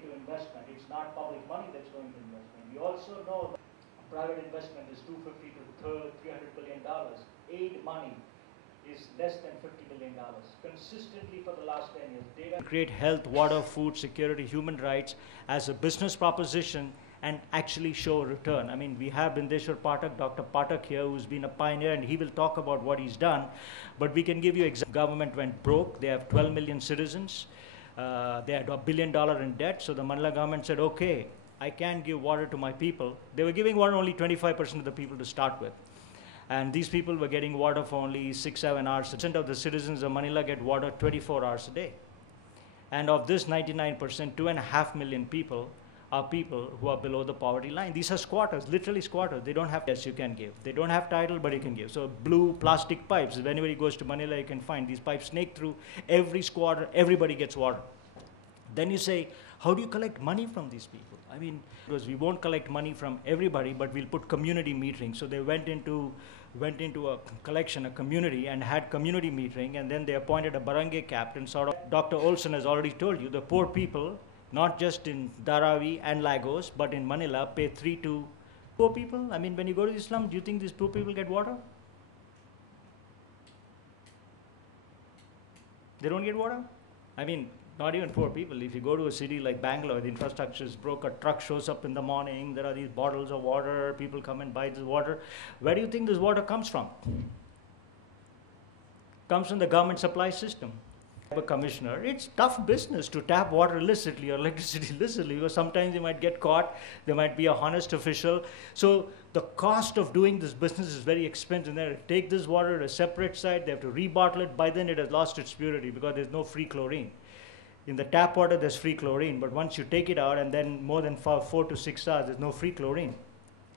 into investment. It's not public money that's going to investment. We also know that private investment is $250 to $300 billion. Aid money is less than $50 billion. Consistently for the last 10 years, data create health, water, food, security, human rights as a business proposition and actually show a return. I mean, we have Bindeshwar Pathak, Dr. Pathak here, who's been a pioneer, and he will talk about what he's done. But we can give you examples. Government went broke. They have 12 million citizens. They had $1 billion in debt. So the Manila government said, okay, I can give water to my people. They were giving water only 25% of the people to start with. And these people were getting water for only 6-7 hours. 90% of the citizens of Manila get water 24 hours a day. And of this 99%, 2.5 million people are people who are below the poverty line. These are squatters, literally squatters. They don't have, yes, you can give. They don't have title, but you can give. So blue plastic pipes, if anybody goes to Manila, you can find these pipes snake through every squatter, everybody gets water. Then you say, how do you collect money from these people? I mean, because we won't collect money from everybody, but we'll put community metering. So they went into a collection, a community, and had community metering, and then they appointed a barangay captain. Sort of, Dr. Olson has already told you, the poor people, not just in Dharavi and Lagos, but in Manila, pay 3 to poor people. I mean, when you go to the slum, do you think these poor people get water? They don't get water? I mean, not even poor people. If you go to a city like Bangalore, the infrastructure is broke, a truck shows up in the morning, there are these bottles of water, people come and buy this water. Where do you think this water comes from? Comes from the government supply system. A commissioner, it's tough business to tap water illicitly or electricity illicitly, because sometimes they might get caught, there might be a honest official. So the cost of doing this business is very expensive. They take this water at a separate site, they have to rebottle it. By then it has lost its purity because there's no free chlorine. In the tap water there's free chlorine, but once you take it out and then more than 4 to 6 hours, there's no free chlorine.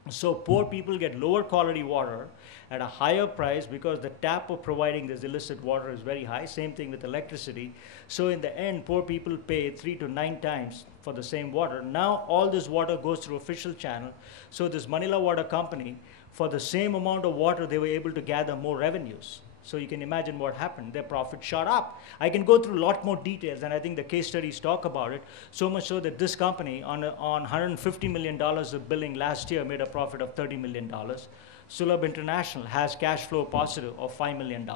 So poor people get lower quality water at a higher price because the tap of providing this illicit water is very high. Same thing with electricity. So in the end, poor people pay 3 to 9 times for the same water. Now all this water goes through official channel. So this Manila Water Company, for the same amount of water, they were able to gather more revenues. So you can imagine what happened. Their profit shot up. I can go through a lot more details, and I think the case studies talk about it, so much so that this company, on $150 million of billing last year, made a profit of $30 million. Sulabh International has cash flow positive of $5 million.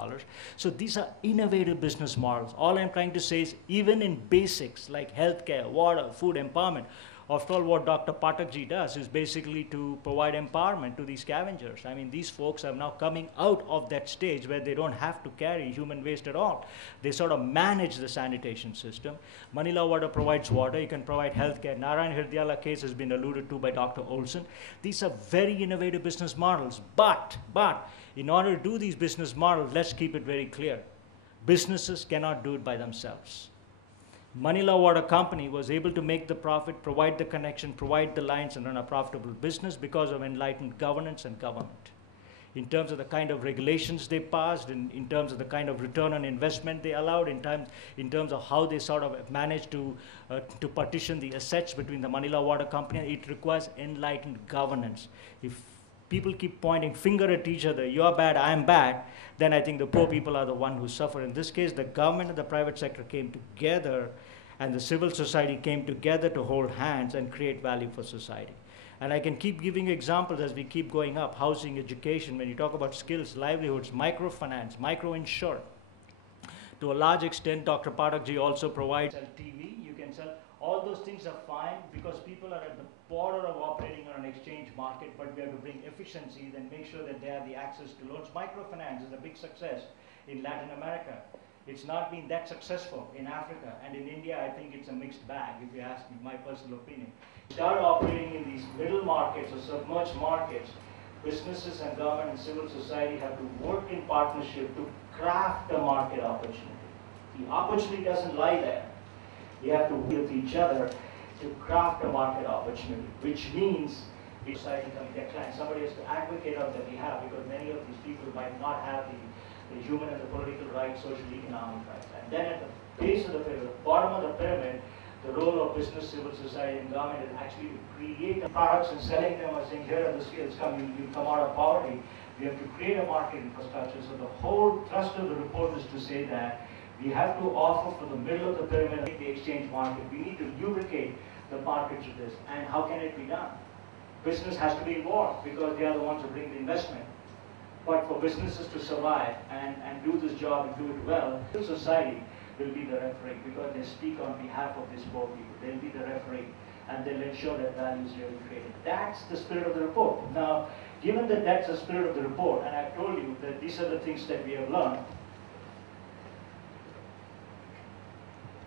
So these are innovative business models. All I'm trying to say is, even in basics like healthcare, water, food, empowerment, after all, what Dr. Pathakji does is basically to provide empowerment to these scavengers. I mean, these folks are now coming out of that stage where they don't have to carry human waste at all. They sort of manage the sanitation system. Manila Water provides water. You can provide healthcare. Narayan Hirdyala case has been alluded to by Dr. Olson. These are very innovative business models. But in order to do these business models, let's keep it very clear. Businesses cannot do it by themselves. Manila Water Company was able to make the profit, provide the connection, provide the lines, and run a profitable business because of enlightened governance and government. In terms of the kind of regulations they passed, in terms of the kind of return on investment they allowed, in terms of how they sort of managed to partition the assets between the Manila Water Company, it requires enlightened governance. If people keep pointing finger at each other, you're bad, I'm bad, then I think the poor people are the one who suffer. In this case, the government and the private sector came together, and the civil society came together to hold hands and create value for society. And I can keep giving you examples as we keep going up. Housing, education, when you talk about skills, livelihoods, microfinance, micro-insure. To a large extent, Dr. Pathakji also provides TV. You can sell. All those things are fine because people are at the border of operating on an exchange market, but we have to bring efficiencies and make sure that they have the access to loans. Microfinance is a big success in Latin America. It's not been that successful in Africa, and in India, I think it's a mixed bag, if you ask me, my personal opinion. Start operating in these middle markets or submerged markets, businesses and government and civil society have to work in partnership to craft a market opportunity. The opportunity doesn't lie there. You have to work with each other to craft a market opportunity, which means society can get clients. Somebody has to advocate on their behalf because many of these people might not have the human and the political rights, social, economic rights. And then at the base of the pyramid, the bottom of the pyramid, the role of business, civil society, and government is actually to create the products and selling them or saying, here are the skills, you come out of poverty. We have to create a market infrastructure. So the whole thrust of the report is to say that we have to offer for the middle of the pyramid the exchange market. We need to lubricate market to this, and how can it be done? Business has to be involved because they are the ones who bring the investment. But for businesses to survive and do this job and do it well, society will be the referee because they speak on behalf of these poor people. They'll be the referee and they'll ensure that value is really created. That's the spirit of the report. Now, given that that's the spirit of the report, and I've told you that these are the things that we have learned,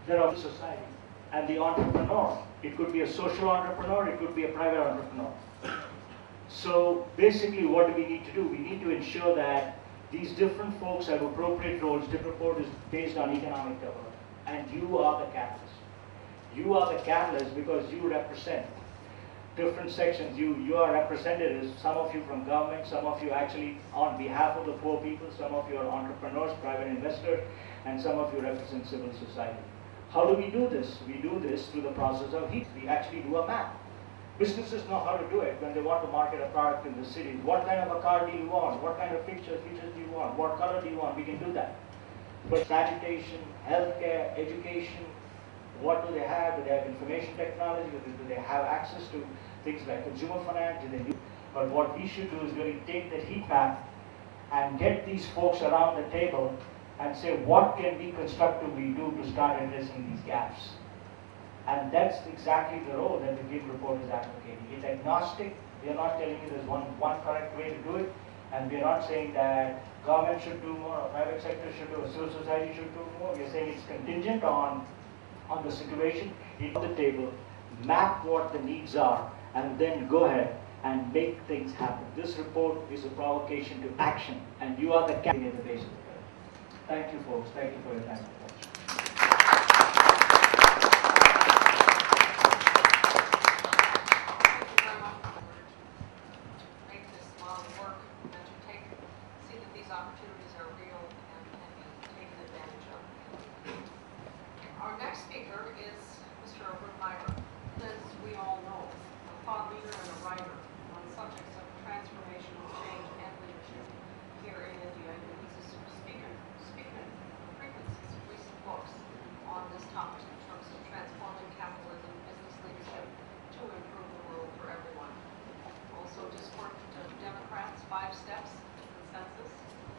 there are society and the entrepreneur. It could be a social entrepreneur, it could be a private entrepreneur. So basically what do we need to do? We need to ensure that these different folks have appropriate roles. The report is based on economic development. And you are the catalyst. You are the catalyst because you represent different sections. You are representatives, some of you from government, some of you actually on behalf of the poor people, some of you are entrepreneurs, private investors, and some of you represent civil society. How do we do this? We do this through the process of heat. We actually do a map. Businesses know how to do it when they want to market a product in the city. What kind of a car do you want? What kind of features do you want? What color do you want? We can do that. But sanitation, healthcare, education, what do they have? Do they have information technology? Do they have access to things like consumer finance? Do they do? But what we should do is really take that heat map and get these folks around the table and say, what can we constructively do to start addressing these gaps? And that's exactly the role that the GIG report is advocating. It's agnostic. We are not telling you there's one correct way to do it. And we are not saying that government should do more, or private sector should do, or civil society should do more. We are saying it's contingent on the situation, hit the table, map what the needs are, and then go ahead and make things happen. This report is a provocation to action, and you are the captain at the base of it. Thank you, folks. Thank you for your time.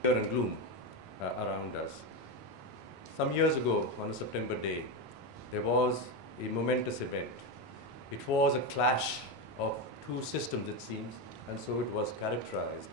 And gloom around us. Some years ago, on a September day, there was a momentous event. It was a clash of two systems, it seems, and so it was characterized.